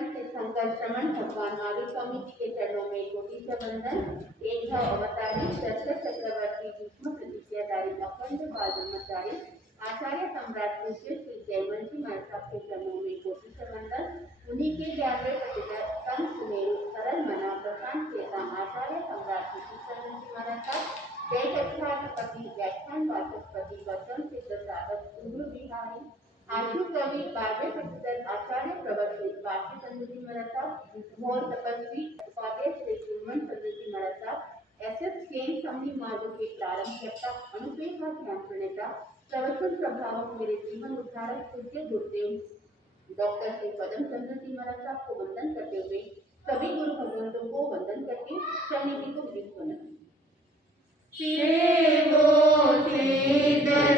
चरण से संकर श्रमण भगवान महावीर स्वामी जी के चरणों में कोटि से वंदन। एक अवतारी दशरथ चक्रवर्ती भीष्म प्रतिज्ञाधारी अखंड बाल ब्रह्मचारी आचार्य सम्राट पूज्य श्री जयवंत जी महाराज साहब के चरणों में कोटि से वंदन। उन्हीं के ज्ञान में प्रतिष्ठित संत सुमेरु सरल मना प्रशांत चेता आचार्य सम्राट जयवंत जी महाराज साहब जय कथापति व्याख्यान वाचस्पति वचन सिद्ध साधक गुरु बिहारी आशु कवि काव्य प्रतिष्ठित आचार्य प्रवचनिक काशी चंद्र जी महाराज साहब मोर तपस्वी स्वादेश श्री गुरुमन चंद्र जी महाराज साहब एसएस चेन समनी मार्ग के प्रारंभकर्ता अनुपेक्षा ध्यान प्रणेता प्रवचन प्रभावक मेरे जीवन उद्धारक पूज्य गुरुदेव डॉक्टर श्री पदम चंद्र जी महाराज साहब को वंदन करते हुए सभी गुरु भगवंतों को वंदन करके शनि जी को विदित होना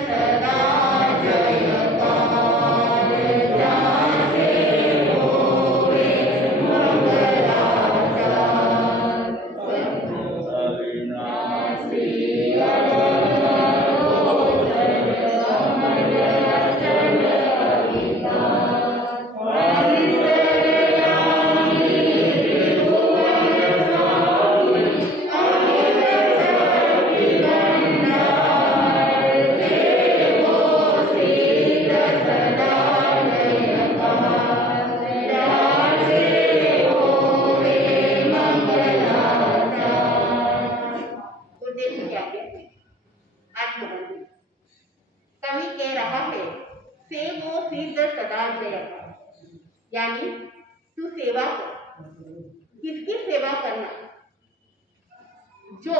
सदा कवि कह रहा है सेवो सिद्ध सदा जय, यानी तू सेवा कर। किसकी सेवा करना? जो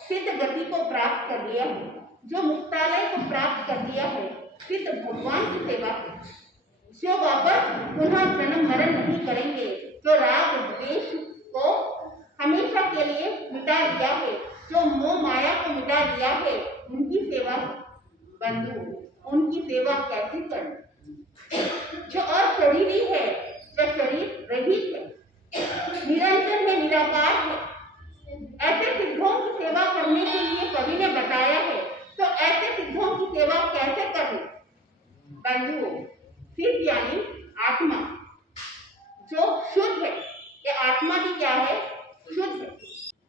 सिद्ध गति को प्राप्त कर लिया है, जो मुक्तालय को प्राप्त कर लिया है, सिद्ध भगवान की सेवा कर। जो वापस पुनः जन्म मरण नहीं करेंगे, जो राग द्वेष को हमेशा के लिए मिटा दिया है, जो मोह माया को मिटा दिया है, उनकी सेवा बंधु, उनकी सेवा कैसे करना? जो अशरीरी है, जो शरीर रहित है, निरंतर में निराकार है, ऐसे सिद्धों की सेवा करने के लिए कवि ने बताया है। तो ऐसे सिद्धों की सेवा कैसे करनी? बंधु, सिद्ध यानी आत्मा जो शुद्ध है। ये आत्मा भी क्या है? शुद्ध है।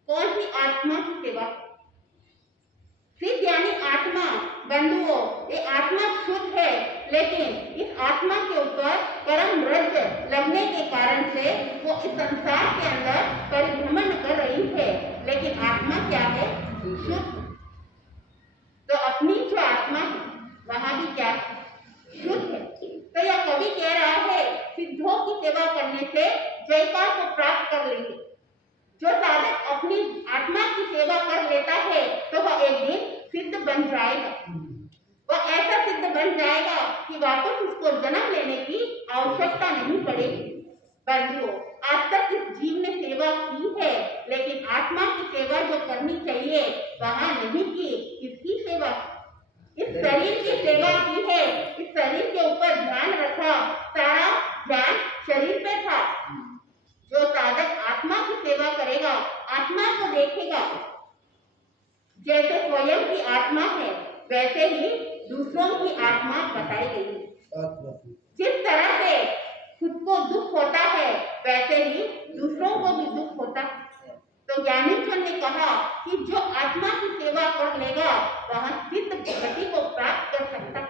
कौन सी आत्मा की सेवा? सिद्ध यानी आत्मा। बंधुओं, ये आत्मा शुद्ध है, लेकिन इस आत्मा के ऊपर कर्म रज लगने के कारण से वो इस संसार के अंदर परिभ्रमण कर रही है, लेकिन आत्मा क्या है? शुद्ध। तो अपनी जो आत्मा है वहां भी क्या है? शुद्ध है। तो यह कवि कह रहा है सिद्धों की सेवा करने से जयकार को प्राप्त कर लेंगे। जो साधक अपनी आत्मा की सेवा कर लेता है तो वह एक दिन सिद्ध बन जाएगा। वह ऐसा सिद्ध बन जाएगा कि वापस उसको जन्म लेने की आवश्यकता नहीं पड़ेगी। बंधुओं, आज तक इस जीव ने सेवा की है, लेकिन आत्मा की सेवा जो करनी चाहिए वहां नहीं की। किसकी सेवा? इस शरीर की सेवा की है। इस शरीर के ऊपर ध्यान रखा, सारा ध्यान शरीर पे था। जो साधक आत्मा की सेवा करेगा, आत्मा को देखेगा, जैसे स्वयं की आत्मा है वैसे ही दूसरों की आत्मा बताई गई है। जिस तरह से खुद को दुख होता है वैसे ही दूसरों को भी दुख होता है। तो ज्ञानेश्वर ने कहा कि जो आत्मा की सेवा कर लेगा वह सिद्ध गति को प्राप्त कर सकता है।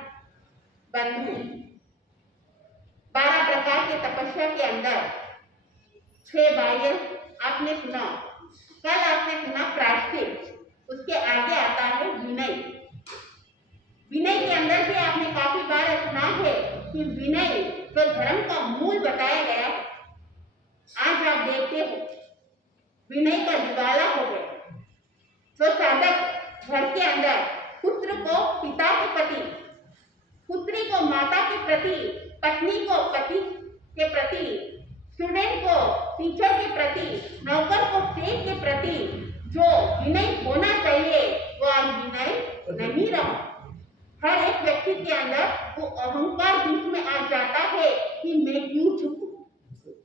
बंधु, 12 प्रकार के तपस्या के अंदर 6 बाह्य आपने सुना। कल आपने सुना प्रायश्चित, उसके आगे आता है विनय। विनय के अंदर भी आपने काफी बार सुना है कि विनय जो धर्म का मूल बताया गया है, आज आप देखते हो विनय का दिवाला हो गया। जो साधक घर के अंदर पुत्र को पिता के प्रति, पुत्री को माता के प्रति, पत्नी को पति के प्रति, स्टूडेंट को टीचर के प्रति, नौकर को सेठ के प्रति जो विनय होना चाहिए वो आज विनय नहीं रहा। हर एक व्यक्ति के अंदर वो अहंकार बीच में आ जाता है कि मैं क्यों झुकूं।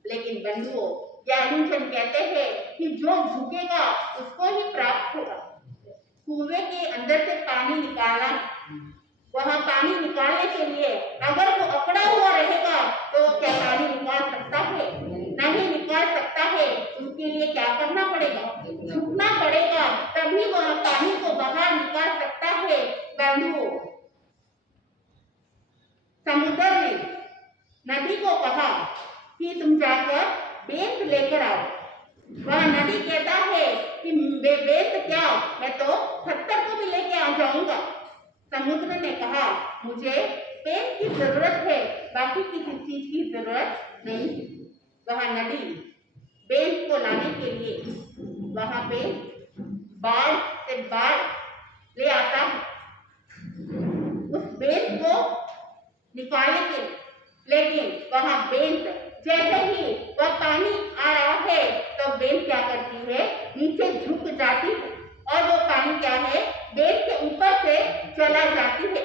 लेकिन बंधुओं, ज्ञानेश्वर कहते हैं कि जो झुकेगा उसको ही प्राप्त होगा। कुएं के अंदर से पानी निकालना, वहां पानी निकालने के लिए अगर वो अकड़ा हुआ रहेगा तो क्या पानी निकाल सकता है? समुद्र ने नदी को कहा कि तुम जाकर बेंत लेकर आओ। वह नदी कहता है कि बेंत क्या, मैं तो पत्थर को भी लेके आ जाऊंगा। समुद्र ने कहा मुझे बेंत की जरूरत है, बाकी किसी चीज की जरूरत नहीं। वह नदी बेंत को लाने के लिए वहां पे बाढ़ से बाढ़ ले आता है, उस बेंत को निकालेंगे। लेकिन वहां बेंत जैसे ही वह पानी आ रहा है तो बेंत क्या करती है, नीचे झुक जाती है और वो पानी क्या है, बेंत के ऊपर से चला जाती है।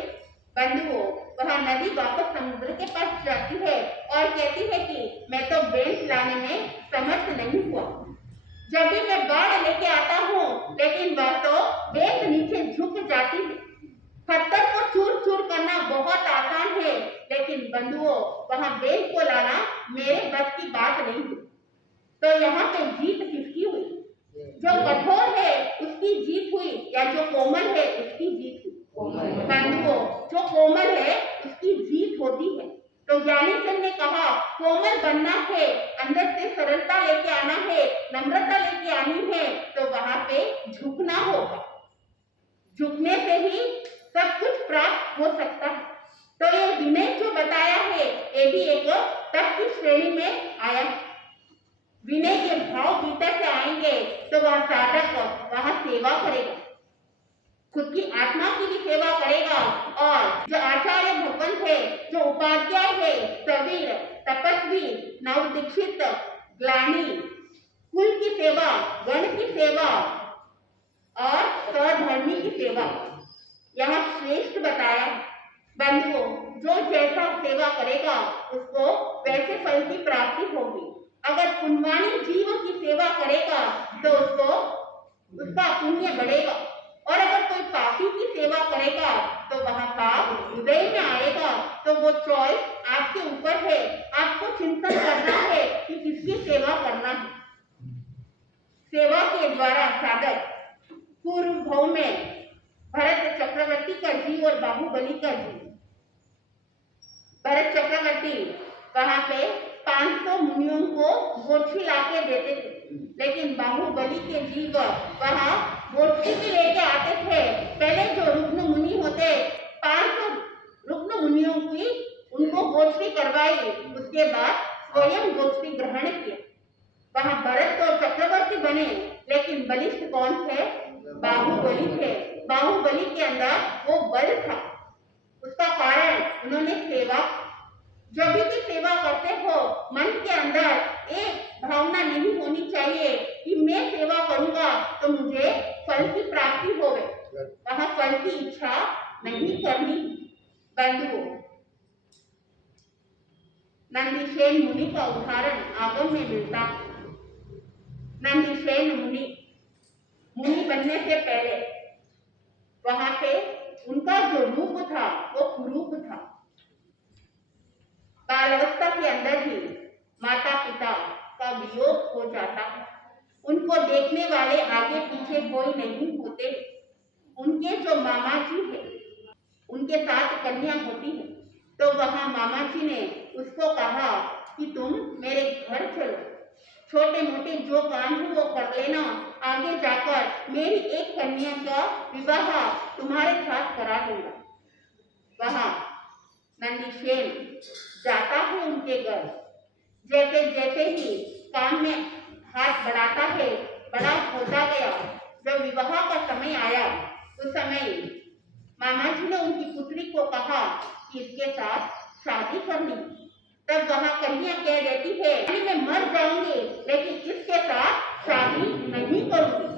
बंधुओं, वह नदी वापस समुद्र के पास जाती है और कहती है कि मैं तो बेंत लाने में समर्थ नहीं हुआ। जब भी मैं बाढ़ लेके आता हूँ लेकिन वह तो बेंत नीचे झुक जाती है। पत्थर को चूर चूर करना बहुत आसान है, लेकिन बंधुओं वहां बेंत को लाना मेरे बस की बात नहीं है। तो यहाँ पे जीत किसकी हुई? जो कठोर है उसकी जीत हुई या जो कोमल है उसकी जीत हुई? बंधुओं, जो कोमल है उसकी जीत होती है। तो ज्ञानीजन ने कहा कोमल बनना है, अंदर से सरलता लेके आना है, नम्रता लेके आनी है, तो वहां पे झुकना होगा। झुकने से ही सब कुछ प्राप्त हो सकता है। तो ये विनय जो बताया है ये भी एक तप की श्रेणी में आया है। विनय के भाव भीतर से आएंगे तो वह साधक वहां सेवा करेगा, खुद की आत्मा की भी सेवा करेगा। और जो आचार्य भगवंत है, जो उपाध्याय है, सवीर, तपस्वी, नवदीक्षित, ग्लानी, कुल की सेवा, गण की सेवा और स्वधर्मी की सेवा यहाँ श्रेष्ठ बताया। बंधुओं, जो जैसा सेवा करेगा उसको वैसे फल की प्राप्ति होगी। अगर पुण्यवानी जीव की सेवा करेगा तो उसको उसका पुण्य बढ़ेगा, और अगर कोई पापी की सेवा करेगा तो वहां पाप हृदय में आएगा। तो वो चॉइस आपके ऊपर है, आपको चिंतन करना है कि किसकी सेवा करना है। सेवा के द्वारा साधक पूर्व भाव में भरत चक्रवर्ती का जी और बाहुबली का जी। भरत चक्रवर्ती वहां पे 500 मुनियों को गोठी लाके देते थे, लेकिन बाहुबली के जीव वहां गोठी भी लेके आते थे। पहले जो रुग्ण मुनि होते 500 रुग्ण मुनियों की उनको गोठी करवाई, उसके बाद स्वयं गोठी ग्रहण किया। वहां भरत तो चक्रवर्ती बने, लेकिन बलिष्ठ कौन थे? बाहुबली थे। बाहुबली के अंदर वो बल था, उसका कारण उन्होंने सेवा। जब भी सेवा करते हो मन के अंदर एक भावना नहीं होनी चाहिए कि मैं सेवा करूंगा तो मुझे फल की प्राप्ति होवे, वहां फल की इच्छा नहीं करनी। बंधुओं, नंदीसेन मुनि का उदाहरण आगम में मिलता है। नंदीसेन मुनि बनने से पहले वहां पे उनका जो रूप था वो कुरूप था। बाल्यावस्था के अंदर ही माता पिता का वियोग हो जाता है। उनको देखने वाले आगे पीछे कोई नहीं होते। उनके जो मामा जी है उनके साथ कन्या होती है, तो वहां मामा जी ने उसको कहा कि तुम मेरे घर चलो, छोटे मोटे जो काम है वो कर लेना, आगे जाकर मेरी एक कन्या का विवाह तुम्हारे साथ करा दूंगा। वहां नंदीसेन जाता है उनके घर। जैसे जैसे ही काम में हाथ बढ़ाता है, बड़ा होता गया। जब विवाह का समय आया उस समय मामा जी ने उनकी पुत्री को कहा कि इसके साथ शादी करनी। तब वहां कन्या कह देती है कि मैं मर जाऊंगी लेकिन इसके साथ शादी नहीं करूंगी।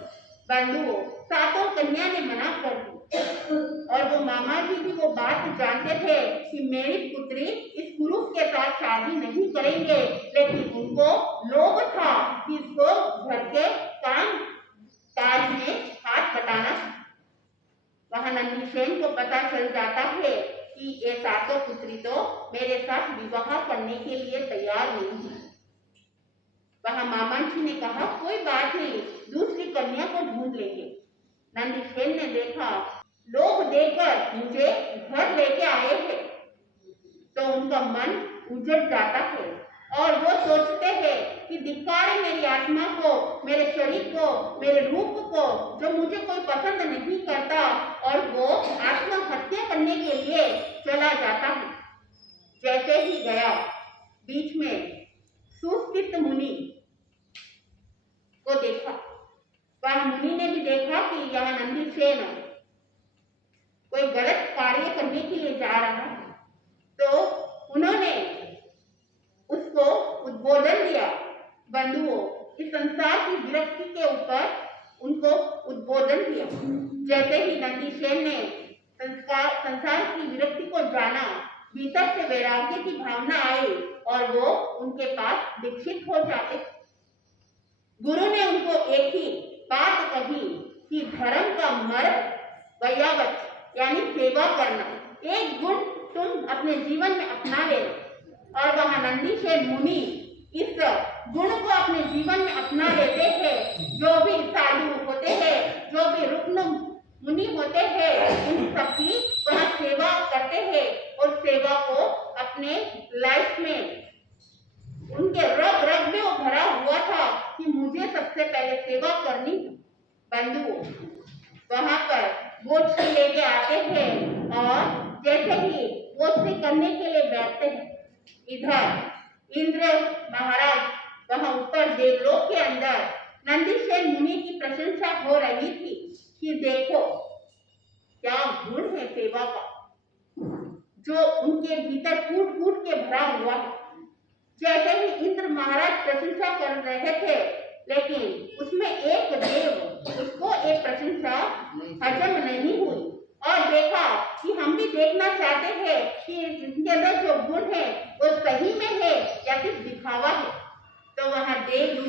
बंधुओं, सातों कन्या ने मना कर दी, और वो मामा जी भी वो बात जानते थे कि मेरी पुत्री इस पुरुष के साथ शादी नहीं करेंगे, लेकिन उनको लोभ था कि इसको घर के काम काज में हाथ बटाना। वहां नंदीसेन को पता चल जाता है कि ये सातों पुत्री तो मेरे साथ विवाह करने के लिए तैयार नहीं है। वहां मामा जी ने कहा कोई बात नहीं, दूसरी कन्या को ढूंढ लेंगे। नंदीसेन ने देखा लोग देखकर मुझे घर लेके आए थे, तो तो उनका मन उजड़ जाता है और वो सोचते हैं कि धिक्कार है मेरी आत्मा को, मेरे शरीर को, मेरे रूप को, जो मुझे कोई पसंद नहीं करता, और वो आत्महत्या करने के लिए चला जाता है। जैसे ही गया, बीच में सुस्थित मुनि को देखा। वह मुनि ने भी देखा कि यह नंदीसेन कोई गलत कार्य करने के लिए जा रहा है, तो उन्होंने उसको उद्बोधन दिया। बंधुओं, इस संसार की विरक्ति के ऊपर उनको उद्बोधन दिया। जैसे ही नंदीसेन ने संसार की विरक्ति को जाना, भीतर से वैराग्य की भावना आई और वो उनके पास दीक्षित हो जाते। गुरु ने उनको एक ही बात कही कि धर्म का मर्म वैयावत यानी सेवा करना, एक गुण तुम अपने जीवन में अपना ले। और वह नंदीसेन मुनि इस गुण को अपने जीवन में अपना लेते हैं। जो भी साधु होते हैं, जो भी रुक्न मुनि होते हैं, उन सबकी वह सेवा करते हैं और सेवा को अपने लाइफ में उनके रग रग में वो भरा हुआ था कि मुझे सबसे पहले सेवा करनी। बंधुओं, वहां पर गोष्ठी लेके आते हैं और जैसे ही गोष्ठी करने के लिए बैठते हैं, इधर इंद्र महाराज वहां ऊपर देवलोक के अंदर नंदीसेन मुनि की प्रशंसा हो रही थी कि देखो क्या गुण है सेवा का, जो उनके भीतर फूट फूट के भरा हुआ है। जैसे ही इंद्र महाराज प्रशंसा कर रहे थे, लेकिन उसमें एक देव उसको एक प्रशंसा हजम नहीं हुई और देखा कि हम भी देखना चाहते हैं कि इनके अंदर जो गुण है वो सही में है या फिर दिखावा है। तो वहां देव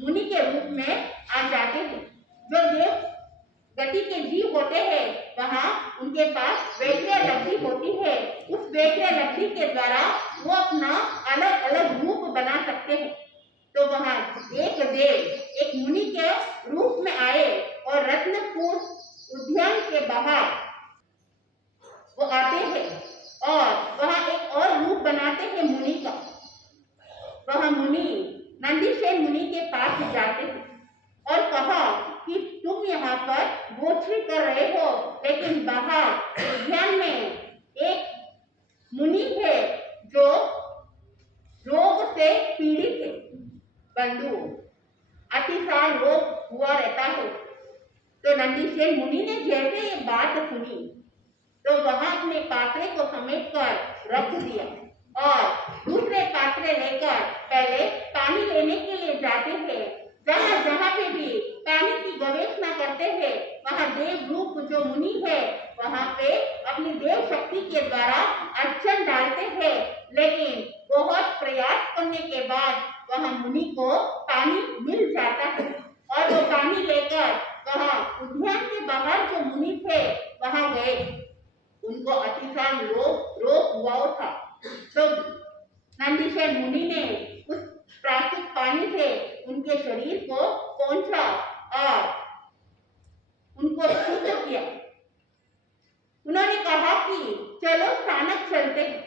मुनि के रूप में आ जाते हैं। जो देव गति के जीव होते हैं, वहां उनके पास वैक्य लब्धि होती है। उस वैक्य लब्धि के द्वारा वो अपना अलग अलग रूप बना सकते हैं। तो वहां एक देव एक मुनि के रूप में आए और रत्नपुर उद्यान के बाहर वो आते हैं और वहां एक और रूप बनाते हैं मुनि का। वह मुनि नंदीसेन मुनि के पास जाते हैं और कहा कि तुम यहाँ पर गोष्ठी कर रहे हो, लेकिन बाहर उद्यान में एक मुनि है जो रोग से पीड़ित है। बंधु, अतिसार रोग हुआ रहता है। तो नंदीसेन मुनि ने जैसे ये बात सुनी, तो वहां अपने पात्रे को समेट कर रख दिया और दूसरे पात्रे लेकर पहले पानी लेने के लिए जाते हैं। जहां जहां पे भी पानी की गवेषणा करते हैं, वहां देव रूप जो मुनि है वहां पे अपनी देव शक्ति के द्वारा अर्चन डालते हैं, लेकिन बहुत प्रयास करने के बाद वहां मुनि को पानी मिल जाता है और वो पानी लेकर वहां उद्यान के बाहर जो मुनि थे वहां गए। उनको अतिसार रोग हुआ था। तो नंदीसेन मुनि ने उस प्राकृतिक पानी से उनके शरीर को पोंछा और उनको शुद्ध किया। उन्होंने कहा कि चलो स्थानक चलते हैं।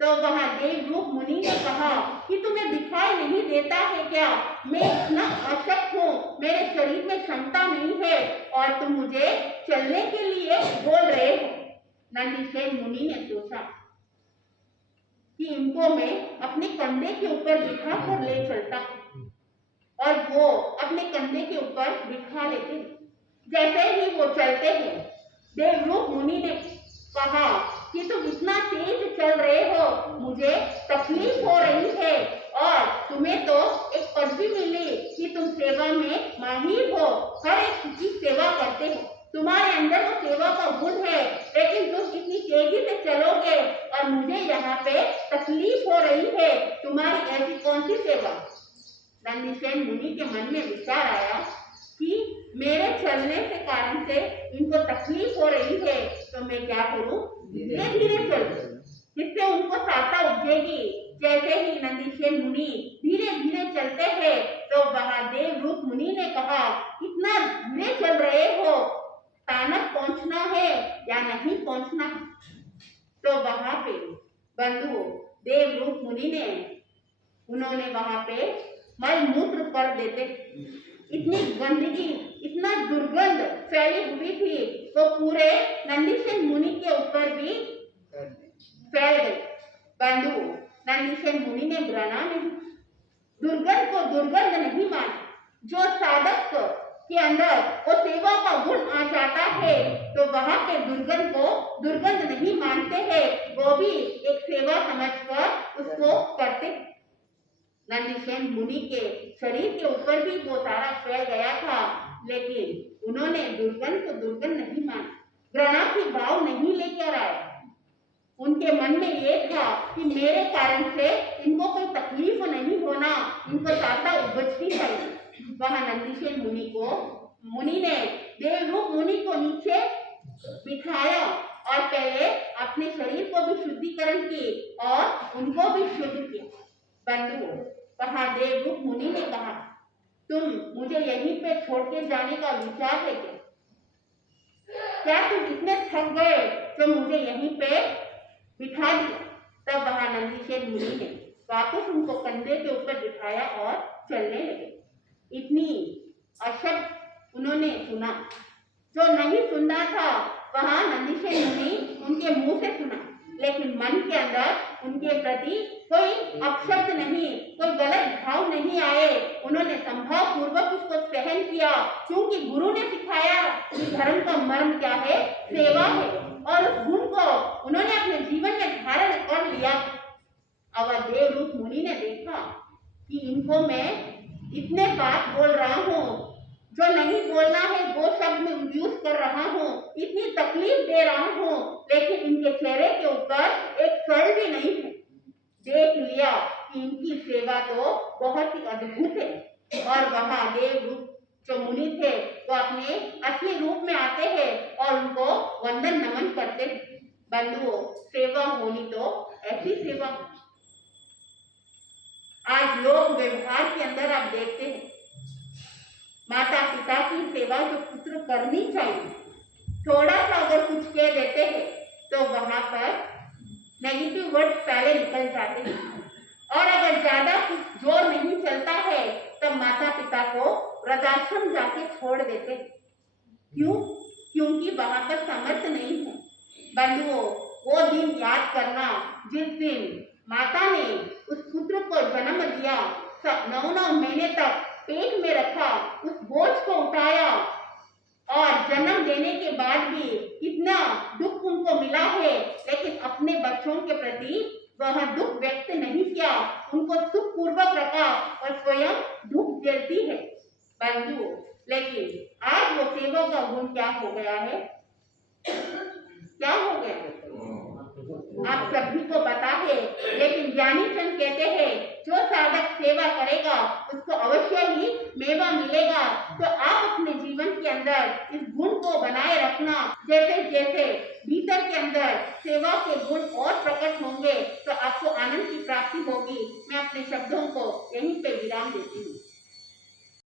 तो वहां देव रूप मुनि ने कहा कि तुम्हें दिखाई नहीं देता है क्या, मैं इतना अशक्त हूँ, मेरे शरीर में क्षमता नहीं है और तुम मुझे चलने के लिए बोल रहे हो। नंदीसेन मुनि ने सोचा कि इनको मैं अपने कंधे के ऊपर बिठा कर ले चलता और वो अपने कंधे के ऊपर बिठा लेते। जैसे ही वो चलते हैं, देवरूप मुनि ने कहा कि तुम इतना तेज चल रहे हो, मुझे तकलीफ हो रही है और तुम्हें तो एक पदवी मिली कि तुम सेवा में माहिर हो, हर एक की सेवा करते हो, तुम्हारे अंदर वो सेवा का गुण है, लेकिन तुम इतनी तेजी से चलोगे और मुझे यहाँ पे तकलीफ हो रही है, तुम्हारी ऐसी कौन सी सेवा। नंदीसेन मुनि के मन में विचार आया कि मेरे चलने के कारण से इनको तकलीफ हो रही है, तो मैं क्या करूं, धीरे धीरे चलूं, जिससे उनको साता उपजेगी। जैसे ही नंदीसेन मुनि धीरे धीरे चलते हैं, तो महादेव रूप मुनि ने कहा, इतना धीरे चल रहे हो, स्थानक पहुंचना है या नहीं पहुंचना। तो वहां पे बंधुओं, देवरूप मुनि ने उन्होंने वहां पे मल मूत्र कर देते, इतनी गंदगी, इतना दुर्गंध फैली हुई थी तो पूरे नंदीसेन मुनि के ऊपर भी फैल गई। बंधुओं, नंदीसेन मुनि ने घृणा नहीं, दुर्गंध को दुर्गंध नहीं माना। जो साधक के अंदर वो सेवा का गुण आ जाता है तो वहां के दुर्गंध को दुर्गंध नहीं मानते हैं, वो भी एक सेवा समझकर उसको करते। नंदीसेन मुनि के शरीर के ऊपर भी वो सारा फैल गया था, लेकिन उन्होंने दुर्गंध को दुर्गंध नहीं माना, घृणा की भाव नहीं लेकर आए। उनके मन में ये था कि मेरे कारण से इनको कोई तकलीफ नहीं होना, इनको साता उपजती है। वहां नंदीसेन मुनि ने देवरूप मुनि को नीचे बिठाया और पहले अपने शरीर को भी शुद्धिकरण की और उनको भी शुद्ध किया। बंधुओं, वहां देवरूप मुनि ने कहा, तुम मुझे यहीं पे छोड़ के जाने का विचार है क्या? क्या तुम इतने थक गए तो मुझे यहीं पे बिठा दिया? तब वहां नंदीसेन मुनि ने वापस उनको कंधे के ऊपर बिठाया और चलने लगे। इतनी अशब्द उन्होंने सुना, जो नहीं सुनना था वहां नंदीसेन मुनि उनके मुंह से सुना, लेकिन मन के अंदर उनके प्रति कोई अपशब्द नहीं, कोई गलत भाव नहीं आए। उन्होंने संभाव पूर्वक उसको सहन किया, क्योंकि गुरु ने सिखाया कि धर्म का मर्म क्या है, सेवा है, और उस गुण को उन्होंने अपने जीवन में धारण कर लिया। अब देवरूप मुनि ने देखा कि इनको मैं इतने बात बोल रहा हूँ, जो नहीं बोलना है वो शब्द में यूज कर रहा हूँ, इतनी तकलीफ दे रहा हूँ, लेकिन इनके चेहरे के ऊपर एक फल भी नहीं है। देख लिया कि इनकी सेवा तो बहुत ही अद्भुत है। और वहां देवरूप जो मुनि थे वो अपने असली रूप में आते हैं और उनको वंदन नमन करते हैं। बंधुओं, सेवा होनी तो ऐसी सेवा। आज लोग व्यवहार के अंदर आप देखते हैं, माता पिता की सेवा जो पुत्र करनी चाहिए, थोड़ा सा अगर कुछ कह देते हैं तो वहां पर नेगेटिव वर्ड पहले निकल जाते हैं, और अगर ज्यादा कुछ जोर नहीं चलता है तब माता पिता को वृद्धाश्रम जाके छोड़ देते। क्यों? क्योंकि वहां पर सामर्थ्य नहीं है। बंधुओं, वो दिन याद करना जिस दिन माता ने उस पुत्र को जन्म दिया, 9 महीने तक पेट में रखा, उस बोझ को उठाया, और जन्म देने के बाद भी कितना दुख उनको मिला है, लेकिन अपने बच्चों के प्रति वह दुख व्यक्त नहीं किया, उनको सुखपूर्वक रखा और स्वयं दुख झेलती है। बंधुओं, लेकिन आज वो सेवा का गुण क्या हो गया है? क्या हो गया है? आप सभी को पता है, लेकिन ज्ञानी चंद कहते हैं जो साधक सेवा करेगा उसको अवश्य ही मेवा मिलेगा। तो आप अपने जीवन के अंदर इस गुण को बनाए रखना, जैसे जैसे भीतर के अंदर सेवा के गुण और प्रकट होंगे तो आपको आनंद की प्राप्ति होगी। मैं अपने शब्दों को यहीं पे विराम देती हूँ।